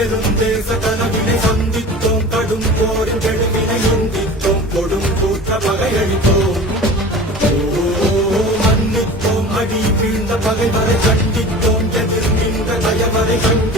பெரும் தேச கனவினை சந்தித்தோம். கடும் போரின் கெடுவினை உந்தித்தோம் கொடும் கூற்ற பகையளித்தோம். மன்னித்தோம். அடி வீழ்ந்த பகைவரை கண்டித்தோம். எதிர்கின்ற தயவரை கண்டித்தோம்.